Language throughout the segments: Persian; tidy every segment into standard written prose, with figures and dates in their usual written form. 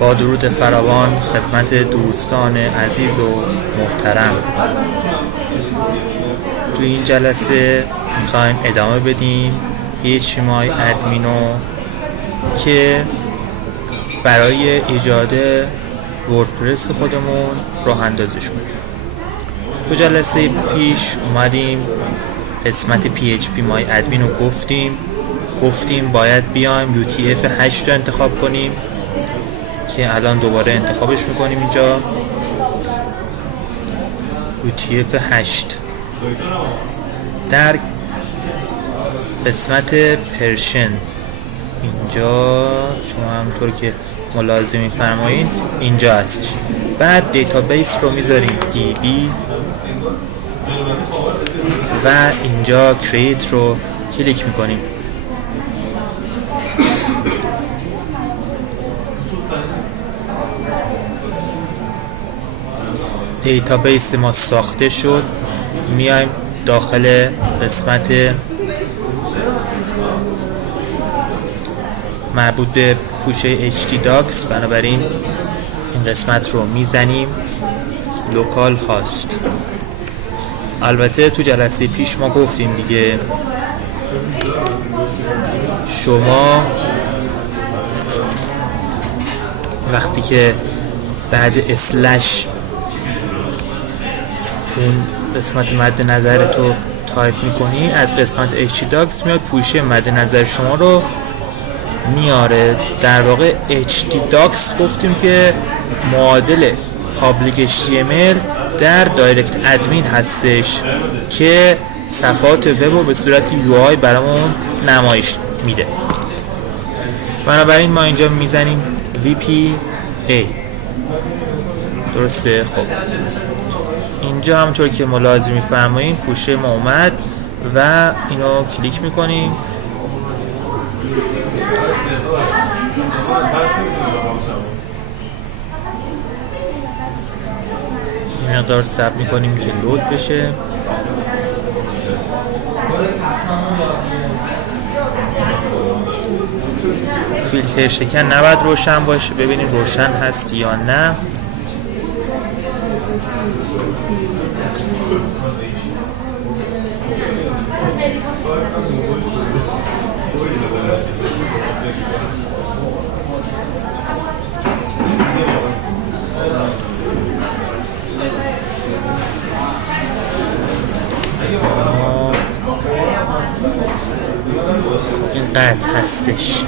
با درود فراوان خدمت دوستان عزیز و محترم. تو این جلسه میخوایم ادامه بدیم PHP ادمینو که برای ایجاد وردپرس خودمون راه اندازش کنیم. تو جلسه پیش اومدیم قسمت PHP ادمین رو گفتیم باید بیایم UTF-8 رو انتخاب کنیم که الان دوباره انتخابش میکنیم. اینجا UTF-8 در قسمت پرشن اینجا شما همونطور که ملاحظه می‌فرمایید اینجا هستش. بعد دیتابیس رو میذاریم DB و اینجا create رو کلیک میکنیم. دیتابیس ما ساخته شد. میایم داخل قسمت مربوط به پوشه htdocs، بنابراین این قسمت رو میزنیم لوکال هاست. البته تو جلسه پیش ما گفتیم دیگه شما وقتی که بعد اسلش اون قسمت مد نظر تو تایپ میکنی از قسمت htdocs میاد پوشه مد نظر شما رو میاره. در واقع htdocs گفتیم که معادل پابلیک HTML در دایرکت ادمین هستش که صفحات وب رو به صورت UI برامون نمایش میده. بنابراین ما اینجا میزنیم VPA. درسته؟ خب اینجا همونطور که ملاحظه میفرمایید پوشه ما اومد و اینو کلیک میکنیم. مقدار صبر میکنیم که لود بشه. فیلتر شکن نباید روشن باشه، ببینیم روشن هست یا نه. این قطع هستش.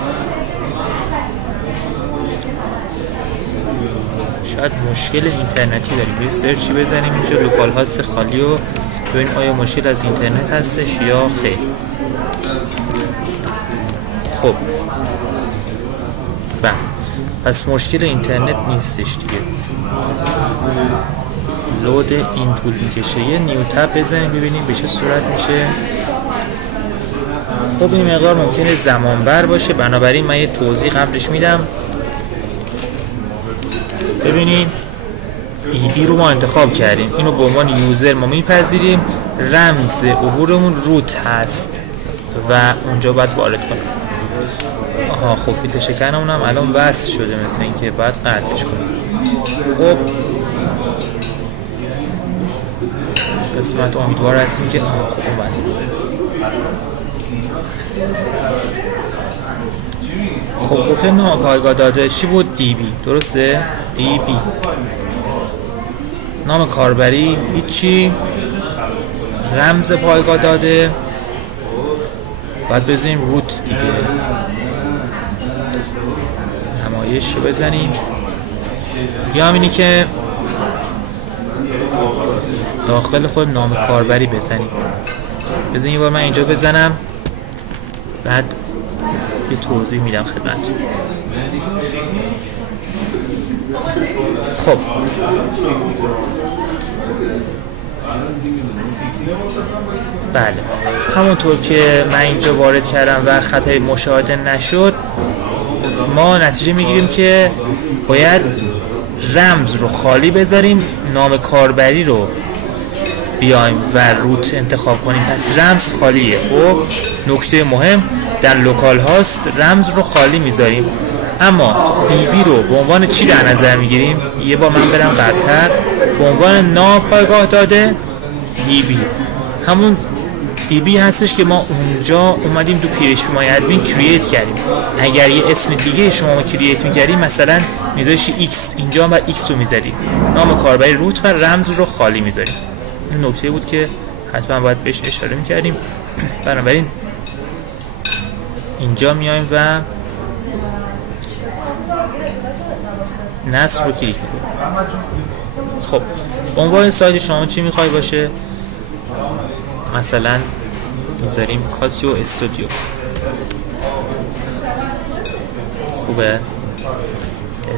شاید مشکل اینترنتی داریم. یه سرچی بزنیم اینجا لوکال هاست خالی و ببینیم آیا مشکل از اینترنت هستش یا خیر. خب بله، پس مشکل اینترنت نیستش دیگه. لود این طول میکشه. یه نیو تب بزنیم ببینیم به چه صورت میشه. خب این مقدار ممکنه زمان بر باشه، بنابراین من یه توضیح قبلش میدم. ببینید ایدی رو ما انتخاب کردیم، اینو به عنوان یوزر ما میپذیریم. رمز عبورمون روت هست و اونجا باید وارد کنیم. آها خب فیلتر شکنمون هم الان وصل شده، مثل اینکه باید قطعش کنیم. خب قسمت امیدوار هستیم که خب اومد. خب گفته ناپایگاه داده چی بود؟ DB. درسته؟ DB. نام کاربری هیچی. رمز پایگاه داده باید بزنیم روت دیگه. نمایش رو بزنیم یا همینی که داخل خود نام کاربری بزنیم. بزنیم یه بار من اینجا بزنم بعد یه توضیح میدم خدمت. خب بله، همونطور که من اینجا وارد کردم و خطای مشاهده نشد، ما نتیجه میگیریم که باید رمز رو خالی بذاریم، نام کاربری رو بیایم و روت انتخاب کنیم. پس رمز خالیه. خب نکته مهم در لوکال هاست رمز رو خالی میذاریم اما DB رو به عنوان چی در نظر میگیریم؟ یه با من برم قبلتر، به عنوان ناپایگاه داده DB. همون DB هستش که ما اونجا اومدیم تو PHP My Admin کرییت کردیم. اگر یه اسم دیگه شما کرییت می‌کردیم، مثلا میذاشی X، اینجا هم باید X رو میذاریم، نام کاربری روت و رمز رو خالی میذاریم. این نکته بود که حتما باید بهش اشاره میکردیم. بنابراین اینجا میایم و نصب رو کلیک میکنیم. خب عنوان سایت شما چی میخوای باشه؟ مثلا میذاریم کاسیو استودیو. خوبه؟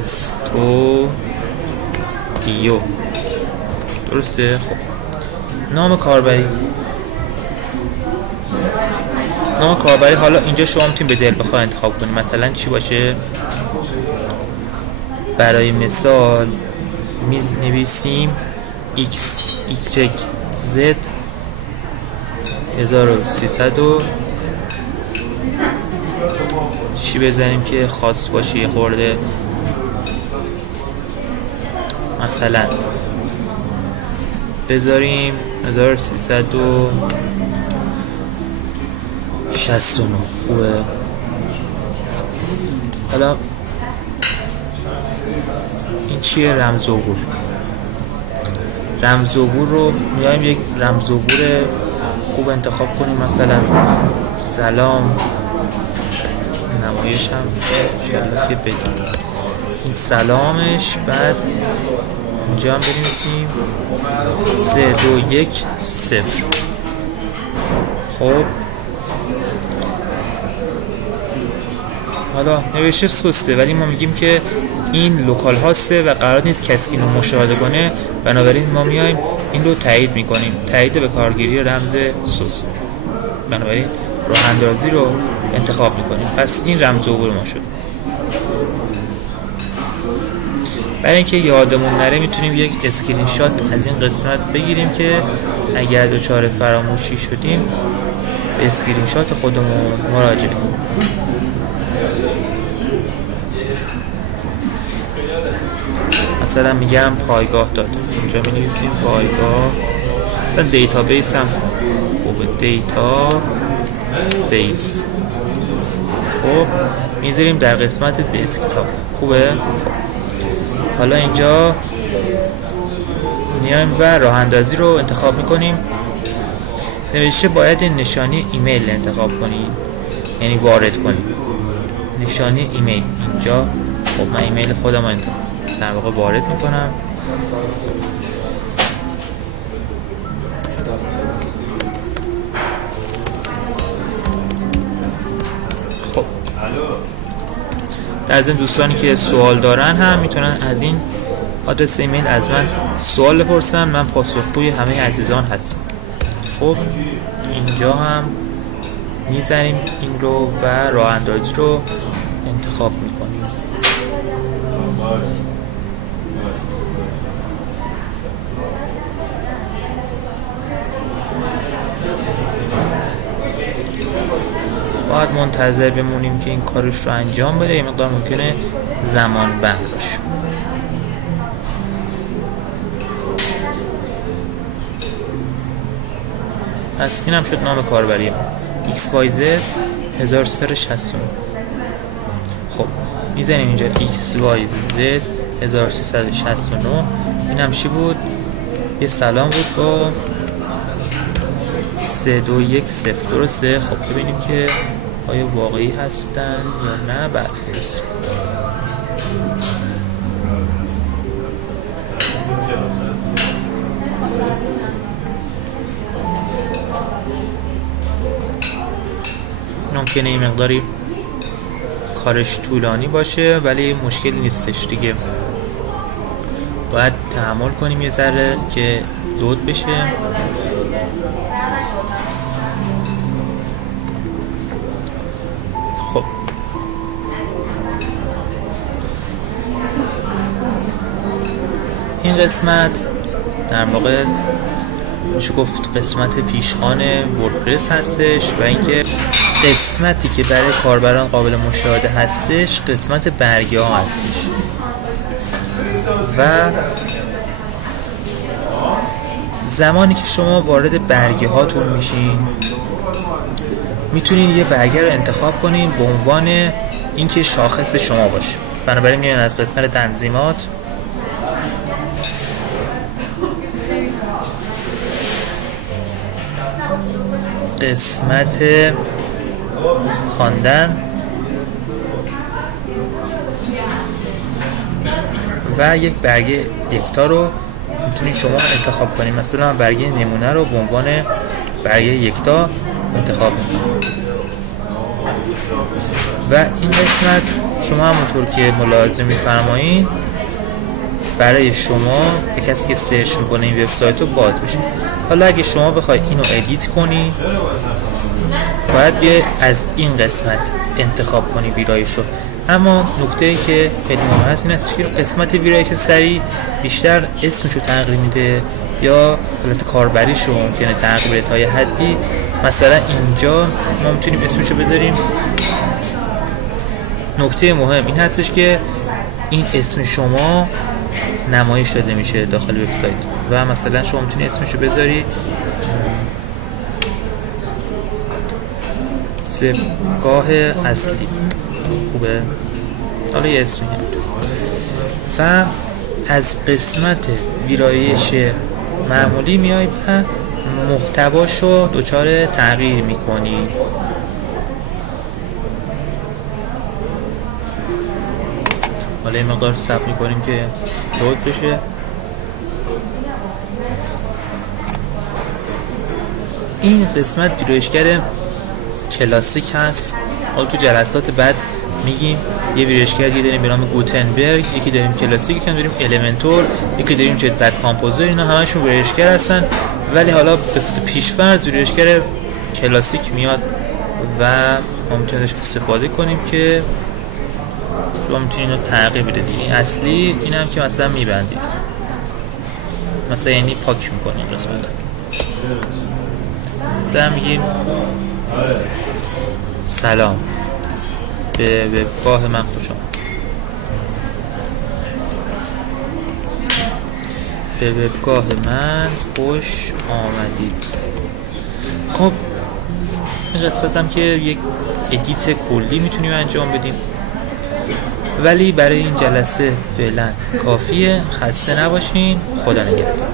استودیو، درسته؟ خب نام کاربری حالا اینجا شما میتونید به دل بخواه انتخاب کنید. مثلا چی باشه؟ برای مثال می نویسیم x y z 1300 چی بزنیم که خاص باشه یه خورده، مثلا بذاریم 1369. خوبه؟ حالا این چیه؟ رمز عبور. رمز عبور رو میایم یک رمز عبور خوب انتخاب کنیم، مثلا سلام. نمایش هم انشاءالله که بدیم این سلامش. بعد اینجا هم بنویسیم 3210. خب حالا نوشته سسته، ولی ما میگیم که این لوکال هاسته و قرار نیست کسی اینو مشاهده کنه، بنابراین ما میایم این رو تایید میکنیم، تایید به کارگیری رمز سست. بنابراین راه اندازی رو انتخاب میکنیم. پس این رمز عبور ما شد. برای اینکه یادمون نره میتونیم یک اسکرین شات از این قسمت بگیریم که اگر دچار فراموشی شدیم به اسکرین شات خودمون مراجعه کنیم. مثلا میگم پایگاه داده، اینجا می نویسیم پایگاه، مثلا دیتابیس هم خوبه، دیتابیس. خب میذاریم در قسمت دسکتاپ. خوبه؟ خب حالا اینجا میایم و راه اندازی رو انتخاب میکنیم. نوشته باید نشانی ایمیل انتخاب کنیم، یعنی وارد کنیم نشانی ایمیل. اینجا خب من ایمیل خودم رو در واقع وارد میکنم. خب از این دوستانی که سوال دارن هم میتونن از این آدرس ایمیل از من سوال بپرسن، من پاسخگوی همه عزیزان هستم. خب اینجا هم میزنیم این رو و راه اندازی رو انتخاب میکنیم. باید منتظر بمونیم که این کارش رو انجام بده. یه مقدار ممکنه زمان بند باشه. پس این هم شد نام کاربری ما، XYZ 1369. خب میزنیم اینجا XYZ 1369. این هم چی بود؟ یه سلام بود با 3210. درسته؟ خب ببینیم که آیا واقعی هستن یا نه. بله درست. ممکنه این مقداری کارش طولانی باشه ولی مشکلی نیستش دیگه. باید تحمل کنیم یه ذره که لود بشه. خب این قسمت در واقع میشه گفت قسمت پیشخوان وردپرس هستش و اینکه قسمتی که برای کاربران قابل مشاهده هستش قسمت برگه ها هستش و زمانی که شما وارد برگه هاتون میشین میتونید یه برگه رو انتخاب کنین به عنوان اینکه شاخص شما باشه. بنابراین میان از قسمت تنظیمات قسمت خواندن و یک برگه یکتا رو میتونید شما انتخاب کنید. مثلا برگه نمونه رو به عنوان برگه یکتا انتخاب میکنید و این قسمت شما همونطور که ملاحظه میفرمایید برای شما به کسی که سرچ میکنه این وبسایت رو باز بشه. حالا اگه شما بخوای اینو ادیت کنی باید بیای از این قسمت انتخاب کنی ویرایش رو. اما نکته‌ای که خیلی مهم هست این است که قسمت ویرایش سریع بیشتر اسمشو تغییر میده یا حالت کاربریشو ممکنه تغییر بده تا یه حدی. مثلا اینجا ما میتونیم اسمشو بذاریم. نکته مهم این هستش که این اسم شما نمایش داده میشه داخل وبسایت و مثلا شما میتونی اسمشو بذاری وبگاه اصلی. خوبه؟ حالا یه اسمی و از قسمت ویرایش معمولی میای و محتواشو دچار تغییر میکنی. حالا این مقدار صبر میکنیم که لود بشه. این قسمت ویرایشگر کلاسیک هست. حالا تو جلسات بعد میگیم یه ویرایشگر دیگه داریم به نام گوتنبرگ، یکی داریم کلاسیک، یکی داریم المنتور، یکی داریم جت بک کامپوزر. اینا همشون ویرایشگر هستن ولی حالا به صورت پیش‌فرض ویرایشگر کلاسیک میاد و ما میتونیم ازش استفاده کنیم که شما میتونید اینو تغییر بدید. این اصلی این هم که مثلا میبندید، مثلا یعنی پاک میکنید قسمت. مثلا میگیم سلام به وبگاه من خوش آمدید، به وبگاه من خوش آمدید. خب این قسمت هم که یک ادیت کلی میتونیم انجام بدیم ولی برای این جلسه فعلا کافیه. خسته نباشین. خدا نگهدار.